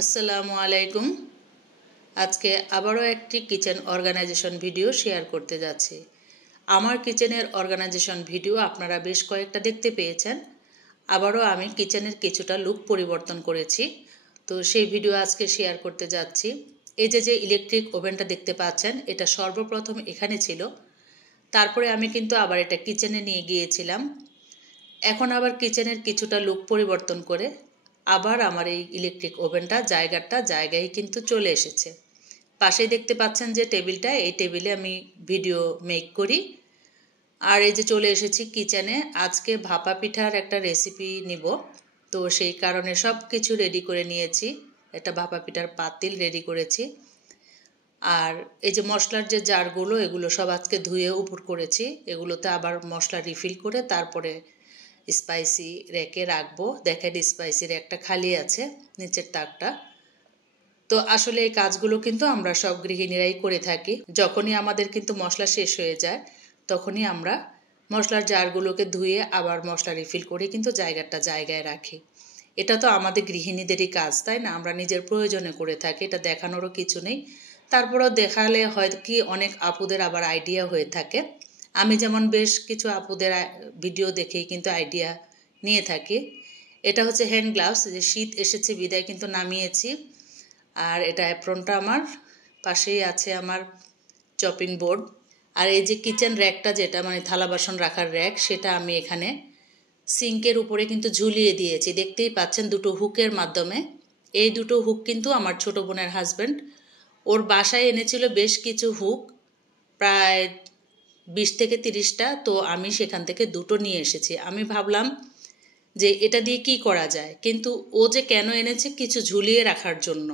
আসসালামু আলাইকুম। আজকে আবারও একটি কিচেন অর্গানাইজেশন ভিডিও শেয়ার করতে যাচ্ছি। আমার কিচেনের অর্গানাইজেশন ভিডিও আপনারা বেশ কয়েকটা দেখতে পেয়েছেন। আবারও আমি কিচেনের কিছুটা লুক পরিবর্তন করেছি, তো সেই ভিডিও আজকে শেয়ার করতে যাচ্ছি। এই যে ইলেকট্রিক ওভেনটা দেখতে পাচ্ছেন, এটা সর্বপ্রথম এখানে ছিল। তারপরে আমি কিন্তু আবার এটা কিচেনে নিয়ে গিয়েছিলাম। এখন আবার কিচেনের কিছুটা লুক পরিবর্তন করে আবার আমার এই ইলেকট্রিক ওভেনটা জায়গায় কিন্তু চলে এসেছে। পাশেই দেখতে পাচ্ছেন যে টেবিলটা, এই টেবিলে আমি ভিডিও মেক করি। আর এই যে চলে এসেছি কিচেনে। আজকে ভাপা পিঠার একটা রেসিপি নিব, তো সেই কারণে সব কিছু রেডি করে নিয়েছি। এটা ভাপা পিঠার পাতিল রেডি করেছি। আর এই যে মশলার যে জারগুলো, এগুলো সব আজকে ধুয়ে উপর করেছি। এগুলোতে আবার মশলা রিফিল করে তারপরে স্পাইসি রেখে রাখবো। দেখেন স্পাইসি রেকটা খালি আছে, নিচের তাকটা। তো আসলে এই কাজগুলো কিন্তু আমরা সব গৃহিণীরাই করে থাকি। যখনই আমাদের কিন্তু মশলা শেষ হয়ে যায়, তখনই আমরা মশলার জারগুলোকে ধুয়ে আবার মশলা রিফিল করে কিন্তু জায়গায় রাখি। এটা তো আমাদের গৃহিণীদেরই কাজ, তাই না? আমরা নিজের প্রয়োজনে করে থাকি, এটা দেখানোরও কিছু নেই। তারপরেও দেখালে হয়তো কি অনেক আপুদের আবার আইডিয়া হয়ে থাকে। আমি যেমন বেশ কিছু আপুদের ভিডিও দেখেই কিন্তু আইডিয়া নিয়ে থাকি। এটা হচ্ছে হ্যান্ড গ্লাভস, যে শীত এসেছে বিদায় কিন্তু নামিয়েছি। আর এটা অ্যাপ্রনটা আমার পাশেই আছে, আমার চপিং বোর্ড। আর এই যে কিচেন র্যাকটা, যেটা মানে থালা বাসন রাখার র্যাক, সেটা আমি এখানে সিঙ্কের উপরে কিন্তু ঝুলিয়ে দিয়েছি। দেখতেই পাচ্ছেন দুটো হুকের মাধ্যমে। এই দুটো হুক কিন্তু আমার ছোট বোনের হাজব্যান্ড ওর বাসায় এনেছিল বেশ কিছু হুক, প্রায় 20 থেকে 30টা। তো আমি সেখান থেকে দুটো নিয়ে এসেছি। আমি ভাবলাম যে এটা দিয়ে কি করা যায়, কিন্তু ও যে কেন এনেছে, কিছু ঝুলিয়ে রাখার জন্য।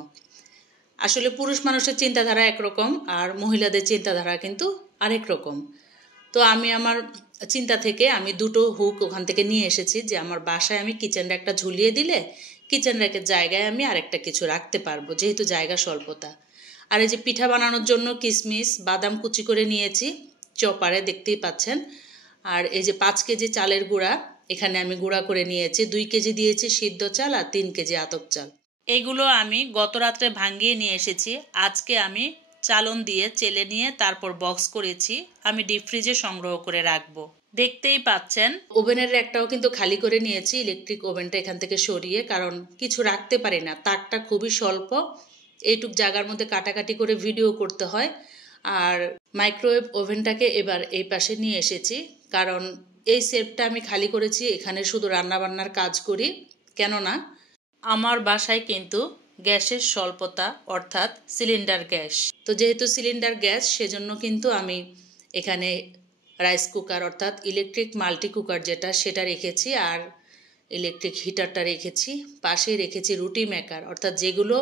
আসলে পুরুষ মানুষের চিন্তাধারা একরকম, আর মহিলাদের চিন্তাধারা কিন্তু আরেক রকম। তো আমি আমার চিন্তা থেকে আমি দুটো হুক ওখান থেকে নিয়ে এসেছি, যে আমার বাসায় আমি কিচেন র্যাকটা ঝুলিয়ে দিলে কিচেন র্যাকের জায়গায় আমি আরেকটা কিছু রাখতে পারবো, যেহেতু জায়গা স্বল্পতা। আর এই যে পিঠা বানানোর জন্য কিশমিশ বাদাম কুচি করে নিয়েছি চপারে, দেখতেই পাচ্ছেন। আর এই যে 5 কেজি চালের গুঁড়া এখানে আমি গুঁড়া করে নিয়েছি। 2 কেজি দিয়েছি সিদ্ধ চাল আর 3 কেজি আতপ চাল। এইগুলো আমি গত রাত্রে ভাঙিয়ে নিয়ে এসেছি। আজকে আমি চালন দিয়ে চেলে নিয়ে তারপর বক্স করেছি, আমি ডিপ ফ্রিজে সংগ্রহ করে রাখবো। দেখতেই পাচ্ছেন ওভেনের র্যাকটাও কিন্তু খালি করে নিয়েছি, ইলেকট্রিক ওভেনটা এখান থেকে সরিয়ে, কারণ কিছু রাখতে পারি না, তাকটা খুবই স্বল্প। এইটুক জায়গার মধ্যে কাটাকাটি করে ভিডিও করতে হয়। আর মাইক্রোওয়েভ ওভেনটাকে এবার এই পাশে নিয়ে এসেছি, কারণ এই সেটটা আমি খালি করেছি, এখানে শুধু রান্নাবান্নার কাজ করি। কেননা আমার বাসায় কিন্তু গ্যাসের স্বল্পতা, অর্থাৎ সিলিন্ডার গ্যাস। তো যেহেতু সিলিন্ডার গ্যাস, সেজন্য কিন্তু আমি এখানে রাইস কুকার, অর্থাৎ ইলেকট্রিক মাল্টি কুকার যেটা, সেটা রেখেছি। আর ইলেকট্রিক হিটারটা রেখেছি। পাশে রেখেছি রুটি মেকার, অর্থাৎ যেগুলো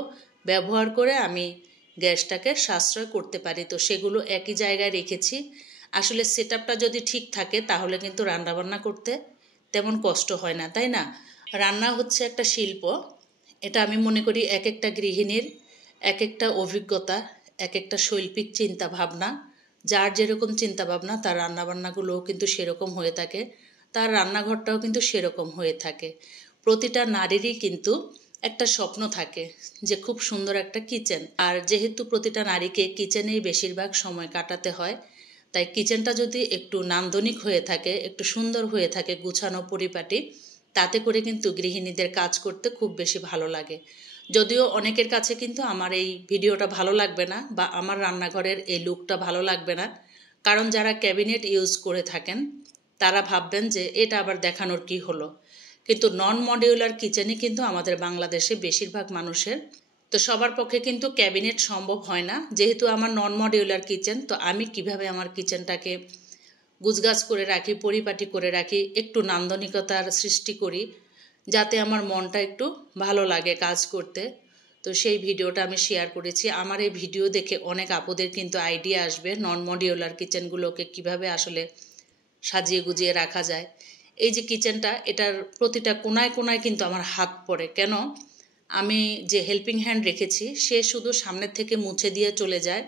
ব্যবহার করে আমি গ্যাসটাকে সাশ্রয় করতে পারি, তো সেগুলো একই জায়গায় রেখেছি। আসলে সেটআপটা যদি ঠিক থাকে তাহলে কিন্তু রান্নাবান্না করতে তেমন কষ্ট হয় না, তাই না? রান্না হচ্ছে একটা শিল্প। এটা আমি মনে করি এক একটা গৃহিণীর এক একটা অভিজ্ঞতা, এক একটা শৈল্পিক চিন্তা ভাবনা। যার যেরকম চিন্তা ভাবনা, তার রান্নাবান্নাগুলোও কিন্তু সেরকম হয়ে থাকে, তার রান্নাঘরটাও কিন্তু সেরকম হয়ে থাকে। প্রতিটা নারীরই কিন্তু একটা স্বপ্ন থাকে যে খুব সুন্দর একটা কিচেন। আর যেহেতু প্রতিটা নারীকে কিচেনেই বেশিরভাগ সময় কাটাতে হয়, তাই কিচেনটা যদি একটু নান্দনিক হয়ে থাকে, একটু সুন্দর হয়ে থাকে, গুছানো পরিপাটি, তাতে করে কিন্তু গৃহিণীদের কাজ করতে খুব বেশি ভালো লাগে। যদিও অনেকের কাছে কিন্তু আমার এই ভিডিওটা ভালো লাগবে না, বা আমার রান্নাঘরের এই লুকটা ভালো লাগবে না, কারণ যারা ক্যাবিনেট ইউজ করে থাকেন তারা ভাববেন যে এটা আবার দেখানোর কি হলো। কিন্তু নন মডিউলার কিচেনে কিন্তু আমাদের বাংলাদেশে বেশিরভাগ মানুষের, তো সবার পক্ষে কিন্তু ক্যাবিনেট সম্ভব হয় না। যেহেতু আমার নন মডিউলার কিচেন, তো আমি কিভাবে আমার কিচেনটাকে গুছগাছ করে রাখি, পরিপাটি করে রাখি, একটু নান্দনিকতার সৃষ্টি করি, যাতে আমার মনটা একটু ভালো লাগে কাজ করতে। তো সেই ভিডিওটা আমি শেয়ার করেছি। আমার এই ভিডিও দেখে অনেক আপুদের কিন্তু আইডিয়া আসবে নন মডিউলার কিচেনগুলোকে কিভাবে আসলে সাজিয়ে গুজিয়ে রাখা যায়। এই যে কিচেনটা, এটার প্রতিটা কোনায় কোনায় কিন্তু আমার হাত পড়ে। কেন? আমি যে হেল্পিং হ্যান্ড রেখেছি, সে শুধু সামনের থেকে মুছে দিয়ে চলে যায়।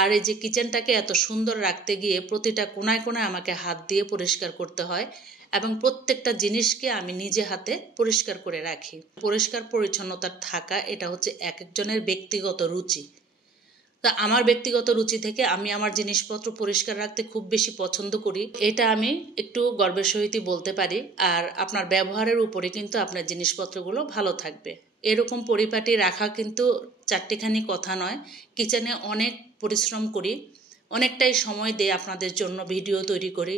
আর এই যে কিচেনটাকে এত সুন্দর রাখতে গিয়ে প্রতিটা কোনায় কোনায় আমাকে হাত দিয়ে পরিষ্কার করতে হয়। এবং প্রত্যেকটা জিনিসকে আমি নিজে হাতে পরিষ্কার করে রাখি। পরিষ্কার পরিচ্ছন্নতা থাকা এটা হচ্ছে এক একজনের ব্যক্তিগত রুচি। তা আমার ব্যক্তিগত রুচি থেকে আমি আমার জিনিসপত্র পরিষ্কার রাখতে খুব বেশি পছন্দ করি, এটা আমি একটু গর্বের সহিতই বলতে পারি। আর আপনার ব্যবহারের উপরে কিন্তু আপনার জিনিসপত্রগুলো ভালো থাকবে। এরকম পরিপাটি রাখা কিন্তু চারটিখানি কথা নয়। কিচেনে অনেক পরিশ্রম করি, অনেকটাই সময় দিয়ে আপনাদের জন্য ভিডিও তৈরি করি।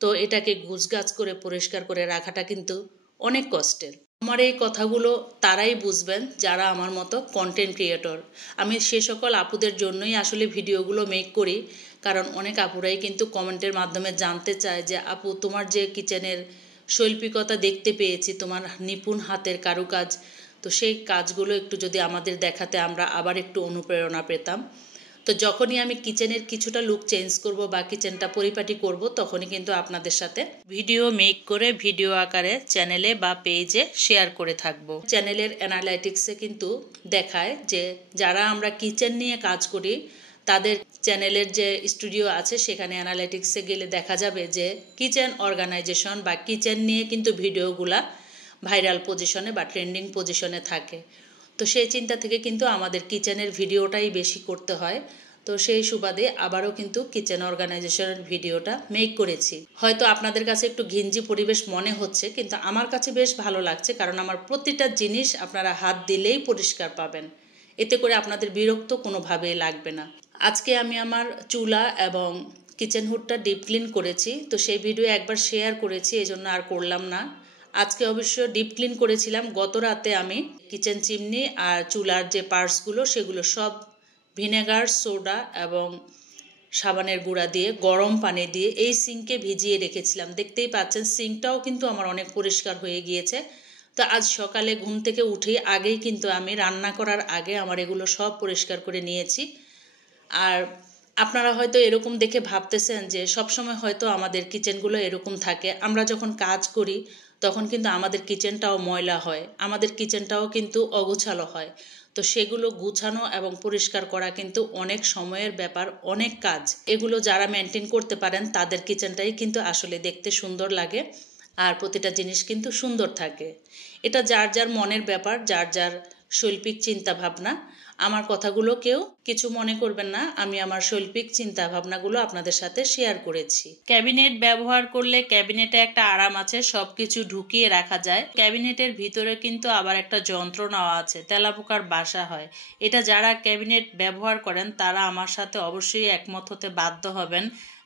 তো এটাকে গুছগাছ করে পরিষ্কার করে রাখাটা কিন্তু অনেক কষ্টের। আমার এই কথাগুলো তারাই বুঝবেন যারা আমার মতো কন্টেন্ট ক্রিয়েটর। আমি সে সকল আপুদের জন্যই আসলে ভিডিওগুলো মেক করি, কারণ অনেক আপুরাই কিন্তু কমেন্টের মাধ্যমে জানতে চায় যে আপু তোমার যে কিচেনের শৈল্পিকতা দেখতে পেয়েছি, তোমার নিপুণ হাতের কারুকাজ, তো সেই কাজগুলো একটু যদি আমাদের দেখাতে আমরা আবার একটু অনুপ্রেরণা পেতাম। তো যখনই আমি কিচেনের কিছুটা লুক চেঞ্জ করব বা কিচেনটা পরিপাটি করব, তখনই কিন্তু আপনাদের সাথে ভিডিও মেক করে ভিডিও আকারে চ্যানেলে বা পেজে শেয়ার করে থাকব। চ্যানেলের অ্যানালাইটিক্সে কিন্তু দেখায় যে যারা আমরা কিচেন নিয়ে কাজ করি তাদের চ্যানেলের যে স্টুডিও আছে সেখানে অ্যানালাইটিক্সে গেলে দেখা যাবে যে কিচেন অর্গানাইজেশন বা কিচেন নিয়ে কিন্তু ভিডিওগুলা ভাইরাল পজিশনে বা ট্রেন্ডিং পজিশনে থাকে। তো সেই চিন্তা থেকে কিন্তু আমাদের কিচেনের ভিডিওটাই বেশি করতে হয়। তো সেই সুবাদে আবারও কিন্তু কিচেন অর্গানাইজেশনের ভিডিওটা মেক করেছি। হয়তো আপনাদের কাছে একটু ঘিঞ্জি পরিবেশ মনে হচ্ছে, কিন্তু আমার কাছে বেশ ভালো লাগছে, কারণ আমার প্রতিটা জিনিস আপনারা হাত দিলেই পরিষ্কার পাবেন। এতে করে আপনাদের বিরক্ত কোনোভাবেই লাগবে না। আজকে আমি আমার চুলা এবং কিচেন হুডটা ডিপ ক্লিন করেছি, তো সেই ভিডিও একবার শেয়ার করেছি, এজন্য আর করলাম না। আজকে অবশ্য ডিপ ক্লিন করেছিলাম। গত রাতে আমি কিচেন চিমনি আর চুলার যে পার্টসগুলো সেগুলো সব ভিনেগার, সোডা এবং সাবানের গুঁড়া দিয়ে গরম পানি দিয়ে এই সিঙ্কে ভিজিয়ে রেখেছিলাম। দেখতেই পাচ্ছেন সিঙ্কটাও কিন্তু আমার অনেক পরিষ্কার হয়ে গিয়েছে। তো আজ সকালে ঘুম থেকে উঠেই আগেই কিন্তু আমি রান্না করার আগে আমার এগুলো সব পরিষ্কার করে নিয়েছি। আর আপনারা হয়তো এরকম দেখে ভাবতেছেন যে সবসময় হয়তো আমাদের কিচেনগুলো এরকম থাকে। আমরা যখন কাজ করি তখন কিন্তু আমাদের কিচেনটাও ময়লা হয়, আমাদের কিচেনটাও কিন্তু অগোছালো হয়। তো সেগুলো গুছানো এবং পরিষ্কার করা কিন্তু অনেক সময়ের ব্যাপার, অনেক কাজ। এগুলো যারা মেনটেন করতে পারেন তাদের কিচেনটাই কিন্তু আসলে দেখতে সুন্দর লাগে, আর প্রতিটা জিনিস কিন্তু সুন্দর থাকে। এটা যার যার মনের ব্যাপার, যার যার শৈল্পিক চিন্তা ভাবনা। আমার কথাগুলো কেউ কিছু মনে করবেন না, আমি আমার শৈল্পিক চিন্তা ভাবনাগুলো আপনাদের সাথে শেয়ার করেছি। ক্যাবিনেট ব্যবহার করলে ক্যাবিনেটে একটা আরাম আছে, সবকিছু ঢুকিয়ে রাখা যায়। ক্যাবিনেটের ভিতরে কিন্তু আবার একটা যন্ত্রণাও আছে, তেলাপোকার বাসা হয়। এটা যারা ক্যাবিনেট ব্যবহার করেন তারা আমার সাথে অবশ্যই একমত হতে বাধ্য হবেন,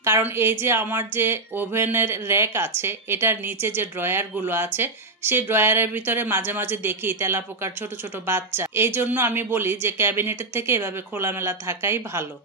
কারণ এই যে আমার যে ওভেনের র্যাক আছে এটার নিচে যে ড্রয়ারগুলো আছে সেই ড্রয়ারের ভিতরে মাঝে মাঝে দেখি তেলাপোকার ছোট ছোট বাচ্চা। এই জন্য আমি বলি যে ক্যাবিনেটের থেকে এভাবে খোলামেলা থাকাই ভালো।